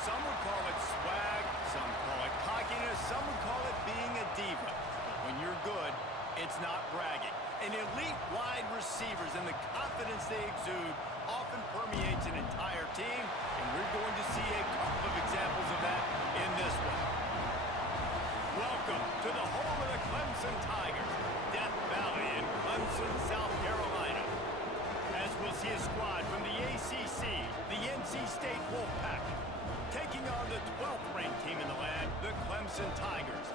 Some would call it swag, some call it cockiness, some would call it being a diva. But when you're good, it's not bragging. And elite wide receivers and the confidence they exude often permeates an entire team, and we're going to see a couple of examples of that in this one. Welcome to the home of the Clemson Tigers, Death Valley in Clemson, South Carolina. As we'll see a squad from the ACC, the NC State Wolfpack, taking on the 12th ranked team in the land, the Clemson Tigers.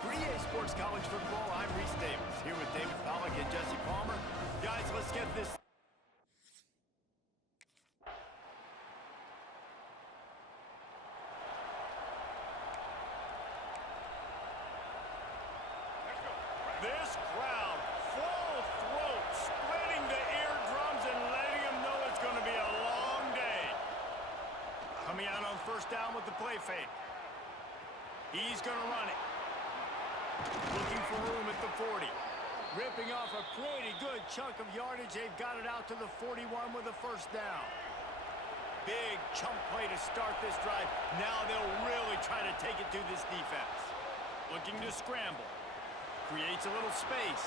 For EA Sports College Football, I'm Reese Davis, here with David Pollack and Jesse Palmer. Guys, let's get this. This crowd, full throat, splitting the eardrums and letting them know it's going to be a long day. Coming out on first down with the play fake. He's going to run it. Looking for room at the 40. Ripping off a pretty good chunk of yardage. They've got it out to the 41 with a first down. Big chunk play to start this drive. Now they'll really try to take it to this defense. Looking to scramble. Creates a little space.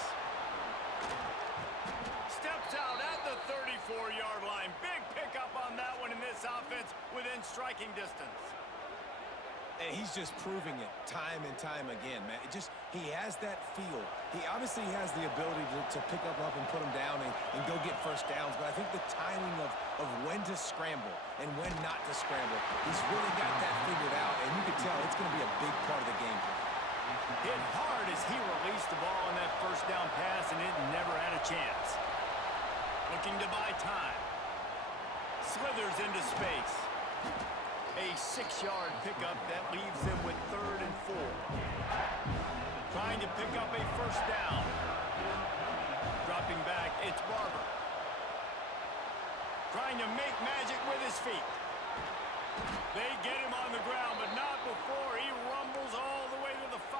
Steps out at the 34-yard line. Big pickup on that one in this offense within striking distance. And he's just proving it time and time again, man. He has that feel. He obviously has the ability to pick up and put him down and go get first downs, but I think the timing of when to scramble and when not to scramble, he's really got that figured out, and you can tell it's going to be a big part of the game. Hit hard as he released the ball on that first down pass, and it never had a chance. Looking to buy time. Slithers into space. A 6-yard pickup that leaves them with 3rd and 4. Trying to pick up a first down. Dropping back, it's Barber. Trying to make magic with his feet. They get him on the ground, but not before he rumbles all the way to the 5.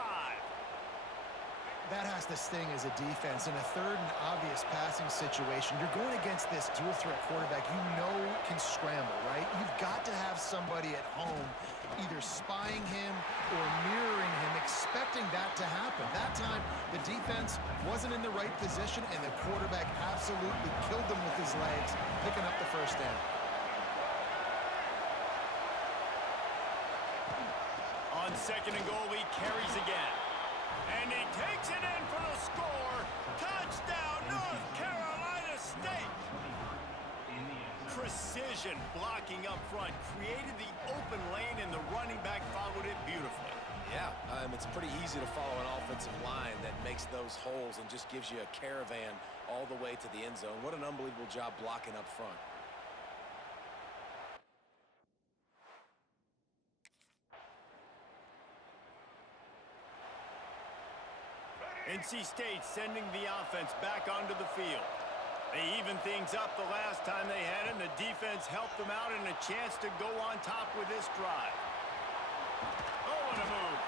That has to sting as a defense. In a third and obvious passing situation, you're going against this dual-threat quarterback you know can scramble, right? You've got to have somebody at home either spying him or mirroring him, expecting that to happen. That time, the defense wasn't in the right position, and the quarterback absolutely killed them with his legs, picking up the first down. On 2nd and goal, he carries again. And he takes it in for the score. Touchdown, North Carolina State. Precision blocking up front created the open lane, and the running back followed it beautifully. Yeah, it's pretty easy to follow an offensive line that makes those holes and just gives you a caravan all the way to the end zone. What an unbelievable job blocking up front. NC State sending the offense back onto the field. They evened things up the last time they had it, and the defense helped them out, and a chance to go on top with this drive. Oh, and a move.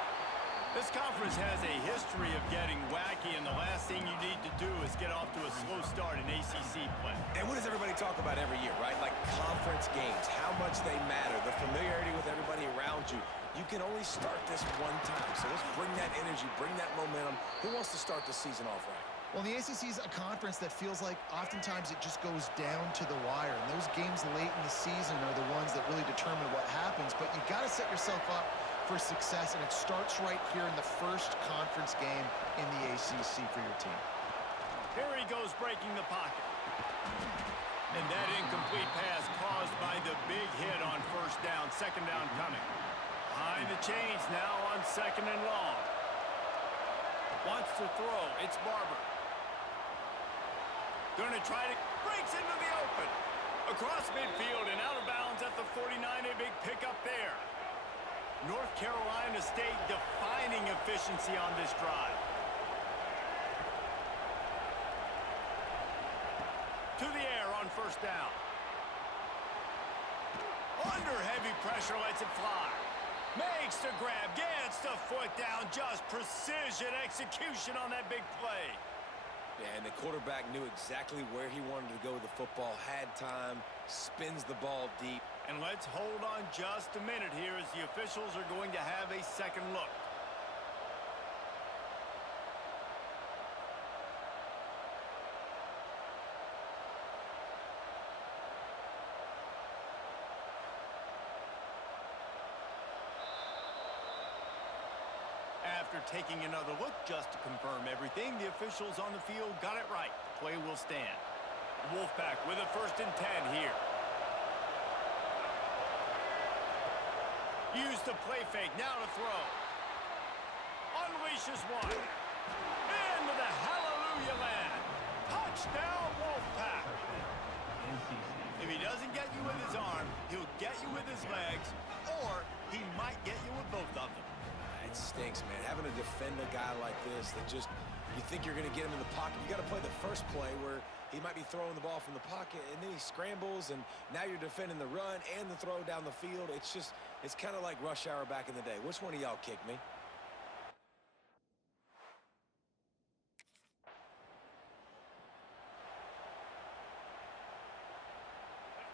This conference has a history of getting wacky, and the last thing you need to do is get off to a slow start in ACC play. And what does everybody talk about every year, right? Like conference games, how much they matter, the familiarity with everybody around you. You can only start this one time, so let's bring that energy, bring that momentum. Who wants to start the season off right? Well, the ACC is a conference that feels like oftentimes it just goes down to the wire, and those games late in the season are the ones that really determine what happens, but you've got to set yourself up for success, and it starts right here in the first conference game in the ACC for your team. Here he goes breaking the pocket. And that incomplete pass caused by the big hit on first down, 2nd down coming. Behind the chains now on 2nd and long. Wants to throw. It's Barber. Going to try to... breaks into the open. Across midfield and out of bounds at the 49. A big pickup there. North Carolina State defining efficiency on this drive. To the air on first down. Under heavy pressure, lets it fly. Makes the grab, gets the foot down, just precision execution on that big play. Yeah, and the quarterback knew exactly where he wanted to go with the football, had time, spins the ball deep. And let's hold on just a minute here as the officials are going to have a second look. After taking another look just to confirm everything, the officials on the field got it right. Play will stand. Wolfpack with a 1st and 10 here. Use the play fake, now to throw. Unleashes one. Into the hallelujah land. Touchdown, Wolfpack. If he doesn't get you with his arm, he'll get you with his legs, or he might get you with both of them. It stinks, man. Having to defend a guy like this that just, you think you're going to get him in the pocket. You got to play the first play where he might be throwing the ball from the pocket, and then he scrambles, and now you're defending the run and the throw down the field. It's just, it's kind of like rush hour back in the day. Which one of y'all kicked me?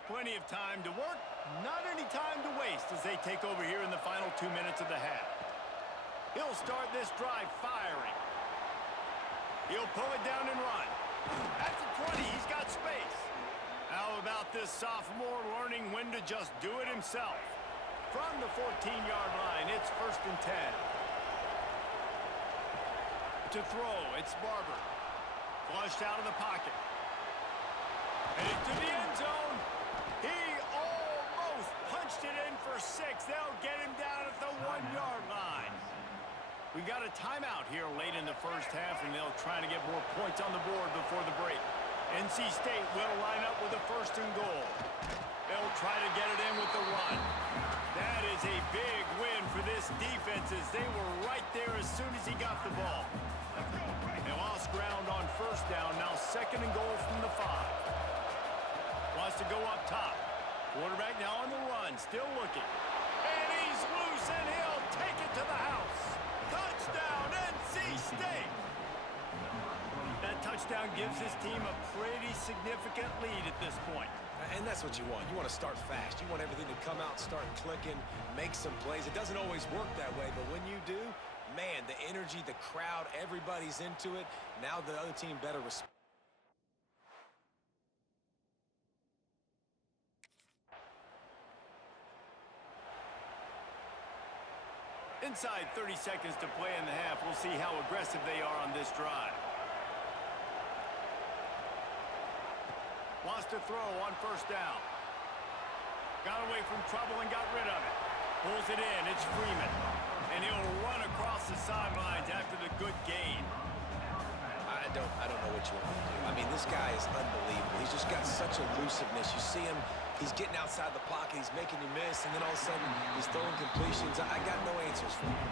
Plenty of time to work, not any time to waste as they take over here in the final 2 minutes of the half. He'll start this drive firing. He'll pull it down and run. At the 20, he's got space. How about this sophomore learning when to just do it himself? From the 14-yard line, it's 1st and 10. To throw, it's Barber. Flushed out of the pocket. Headed to the end zone. He almost punched it in for 6. They'll get him down at the 1-yard line. We've got a timeout here late in the first half, and they'll try to get more points on the board before the break. NC State will line up with a 1st and goal. They'll try to get it in with the run. That is a big win for this defense as they were right there as soon as he got the ball. They lost ground on 1st down, now 2nd and goal from the 5. Wants to go up top. Quarterback now on the run, still looking. And he's loose, and he'll take it to the house. Touchdown, NC State! That touchdown gives his team a pretty significant lead at this point. And that's what you want. You want to start fast. You want everything to come out, start clicking, make some plays. It doesn't always work that way, but when you do, man, the energy, the crowd, everybody's into it. Now the other team better respond. Inside 30 seconds to play in the half. We'll see how aggressive they are on this drive. Wants to throw on 1st down. Got away from trouble and got rid of it. Pulls it in. It's Freeman. And he'll run across the sidelines after the good gain. I don't know what you want to do. I mean, this guy is unbelievable. He's just got such elusiveness. You see him, he's getting outside the pocket, he's making you miss, and then all of a sudden he's throwing completions. I got no answers for him.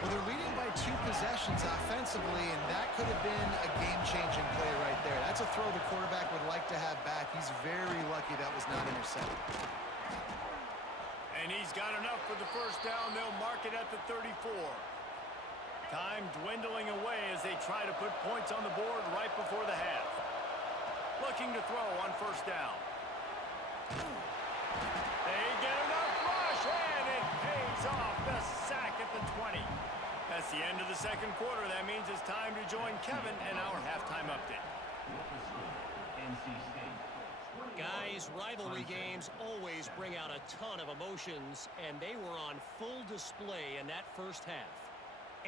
Well, they're leading by 2 possessions offensively, and that could have been a game-changing play right there. That's a throw the quarterback would like to have back. He's very lucky that was not intercepted. And he's got enough for the 1st down. They'll mark it at the 34. Time dwindling away as they try to put points on the board right before the half. Looking to throw on 1st down. They get enough rush, and it pays off. The sack at the 20. That's the end of the 2nd quarter. That means it's time to join Kevin in our halftime update. Guys, rivalry games always bring out a ton of emotions, and they were on full display in that first half.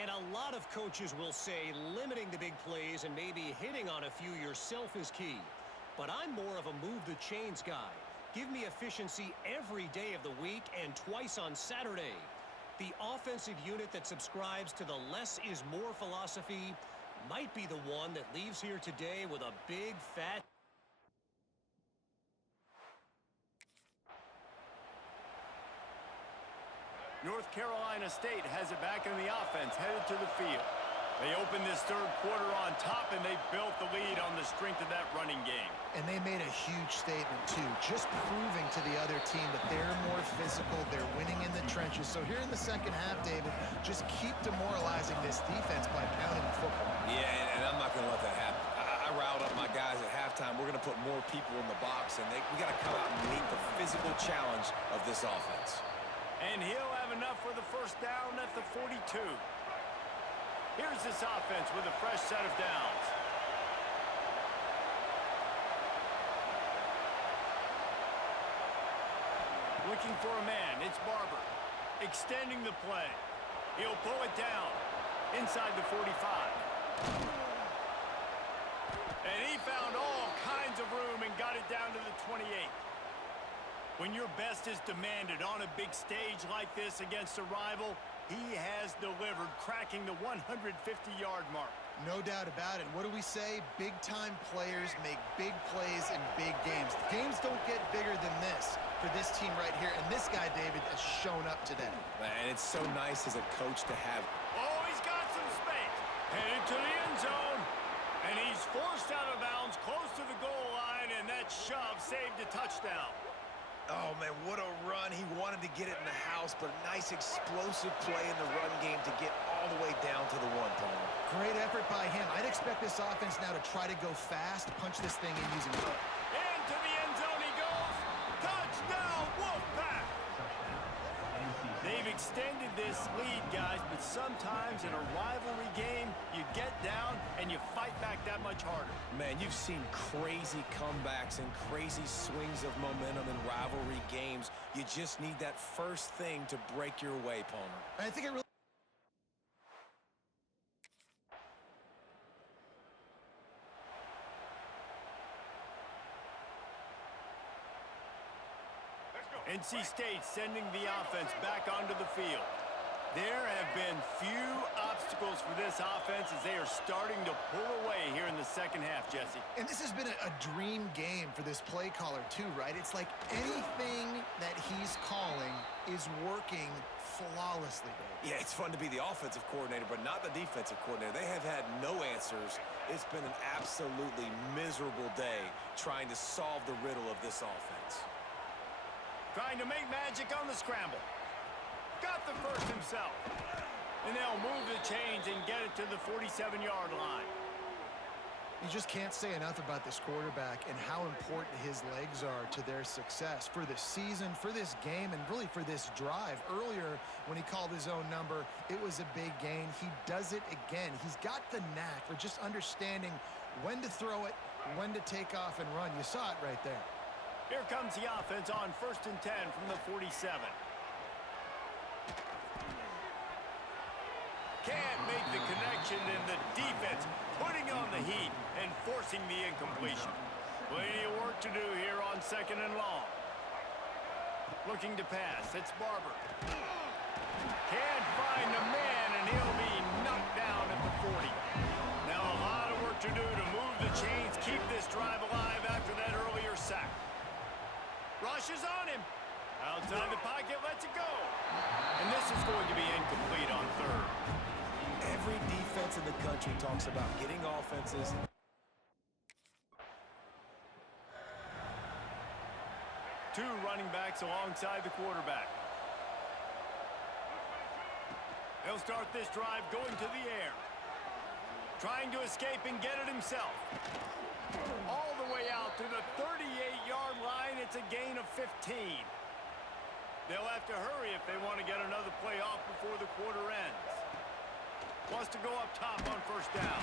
And a lot of coaches will say limiting the big plays and maybe hitting on a few yourself is key. But I'm more of a move the chains guy. Give me efficiency every day of the week and twice on Saturday. The offensive unit that subscribes to the less is more philosophy might be the one that leaves here today with a big fat... North Carolina State has it back in the offense, headed to the field. They opened this 3rd quarter on top, and they built the lead on the strength of that running game. And they made a huge statement, too, just proving to the other team that they're more physical, they're winning in the trenches. So here in the second half, David, just keep demoralizing this defense by pounding the football. Yeah, and I'm not going to let that happen. I I riled up my guys at halftime. We're going to put more people in the box, and we got to come out and meet the physical challenge of this offense. And he'll have enough for the first down at the 42. Here's this offense with a fresh set of downs. Looking for a man, it's Barber. Extending the play. He'll pull it down inside the 45. And he found all kinds of room and got it down to the 28. When your best is demanded on a big stage like this against a rival, he has delivered, cracking the 150-yard mark. No doubt about it. What do we say? Big-time players make big plays in big games. Games don't get bigger than this for this team right here. And this guy, David, has shown up today. Man, it's so nice as a coach to have. Oh, he's got some space. Headed to the end zone. And he's forced out of bounds close to the goal line, and that shove saved a touchdown. Oh, man, what a run. He wanted to get it in the house, but a nice explosive play in the run game to get all the way down to the one, Palmer. Great effort by him. I'd expect this offense now to try to go fast, punch this thing in using foot. Into the end zone he goes. Touchdown, Wolfpack. They've extended this lead, guys, but sometimes in a rivalry game, you get down and you fight back that much harder. Man, you've seen crazy comebacks and crazy swings of momentum in rivalry games. You just need that first thing to break your way, Palmer. I think it really... NC State sending the offense back onto the field. There have been few obstacles for this offense as they are starting to pull away here in the second half, Jesse. And this has been a dream game for this play caller, too, right? It's like anything that he's calling is working flawlessly, Dave. Yeah, it's fun to be the offensive coordinator, but not the defensive coordinator. They have had no answers. It's been an absolutely miserable day trying to solve the riddle of this offense. Trying to make magic on the scramble. Got the first himself. And they'll move the chains and get it to the 47-yard line. You just can't say enough about this quarterback and how important his legs are to their success for this season, for this game, and really for this drive. Earlier, when he called his own number, it was a big gain. He does it again. He's got the knack for just understanding when to throw it, when to take off and run. You saw it right there. Here comes the offense on 1st and 10 from the 47. Can't make the connection, and the defense putting on the heat and forcing the incompletion. Plenty of work to do here on 2nd and long. Looking to pass. It's Barber. Can't find the man, and he'll be knocked down at the 40. Now a lot of work to do to move the chains, keep this drive alive after that earlier sack. Rushes on him. Outside the pocket, lets it go. And this is going to be incomplete on 3rd. Every defense in the country talks about getting offenses. Two running backs alongside the quarterback. He'll start this drive going to the air. Trying to escape and get it himself. All the way out to the 38-yard line. It's a gain of 15. They'll have to hurry if they want to get another play off before the quarter ends. Wants to go up top on 1st down.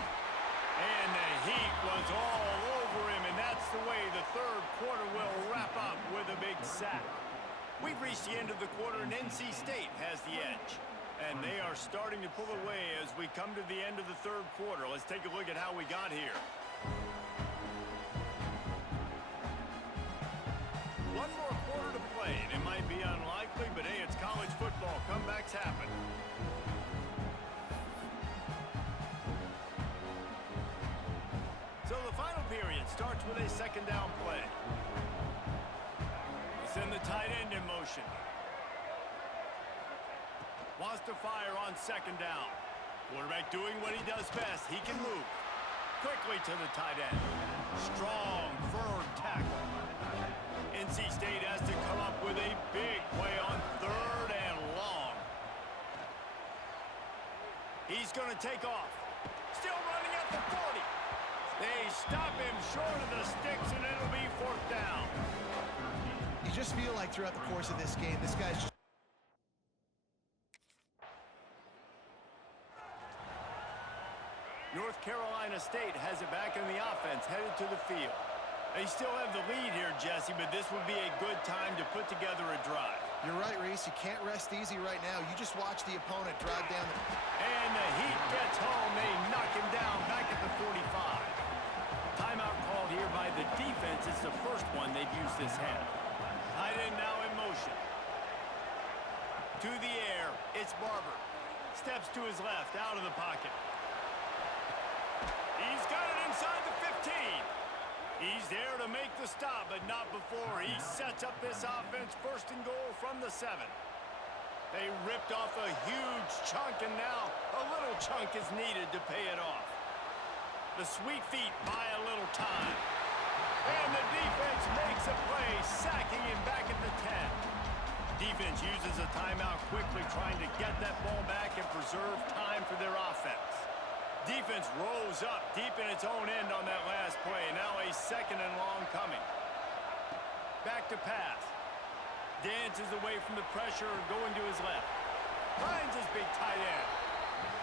And the heat was all over him, and that's the way the 3rd quarter will wrap up with a big sack. We've reached the end of the quarter, and NC State has the edge. And they are starting to pull away as we come to the end of the 3rd quarter. Let's take a look at how we got here. One more quarter to play, and it might be unlikely, but hey, it's college football. Comebacks happen. So the final period starts with a 2nd down play. They send the tight end in motion. Wants to fire on 2nd down. Quarterback doing what he does best. He can move quickly to the tight end. Strong, firm tackle. NC State has to come up with a big play on 3rd and long. He's going to take off. Still running at the 40. They stop him short of the sticks, and it'll be 4th down. You just feel like throughout the course of this game, this guy's just... North Carolina State has it back in the offense, headed to the field. They still have the lead here, Jesse, but this would be a good time to put together a drive. You're right, Reese. You can't rest easy right now. You just watch the opponent drive down the... And the Heat gets home. They knock him down back at the 45. Timeout called here by the defense. It's the first one they've used this half. Tight end now in motion. To the air. It's Barber. Steps to his left, out of the pocket. He's got it inside the 15. He's there to make the stop, but not before. He sets up this offense 1st and goal from the 7. They ripped off a huge chunk, and now a little chunk is needed to pay it off. The sweet feet buy a little time. And the defense makes a play, sacking him back at the 10. Defense uses a timeout quickly, trying to get that ball back and preserve time for their offense. Defense rolls up deep in its own end on that last play. Now a 2nd and long coming. Back to pass. Dances away from the pressure, going to his left. Finds his big tight end.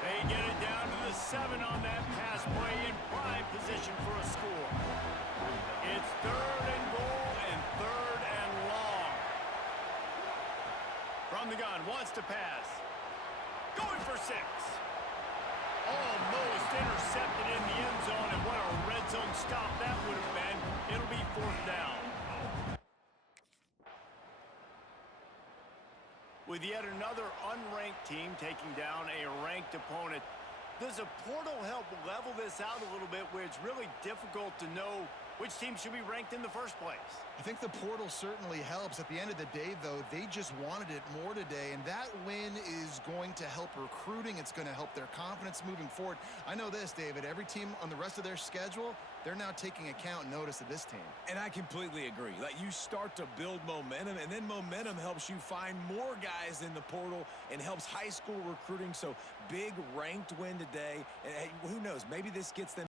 They get it down to the 7 on that pass play, in prime position for a score. It's 3rd and goal and 3rd and long. From the gun, wants to pass. Going for 6. Almost intercepted in the end zone, and what a red zone stop that would have been. It'll be 4th down. With yet another unranked team taking down a ranked opponent, does a portal help level this out a little bit where it's really difficult to know which team should be ranked in the first place? I think the portal certainly helps. At the end of the day, though, they just wanted it more today, and that win is going to help recruiting. It's going to help their confidence moving forward. I know this, David. Every team on the rest of their schedule, they're now taking account and notice of this team. And I completely agree. Like, you start to build momentum, and then momentum helps you find more guys in the portal and helps high school recruiting. So big ranked win today. And hey, who knows? Maybe this gets them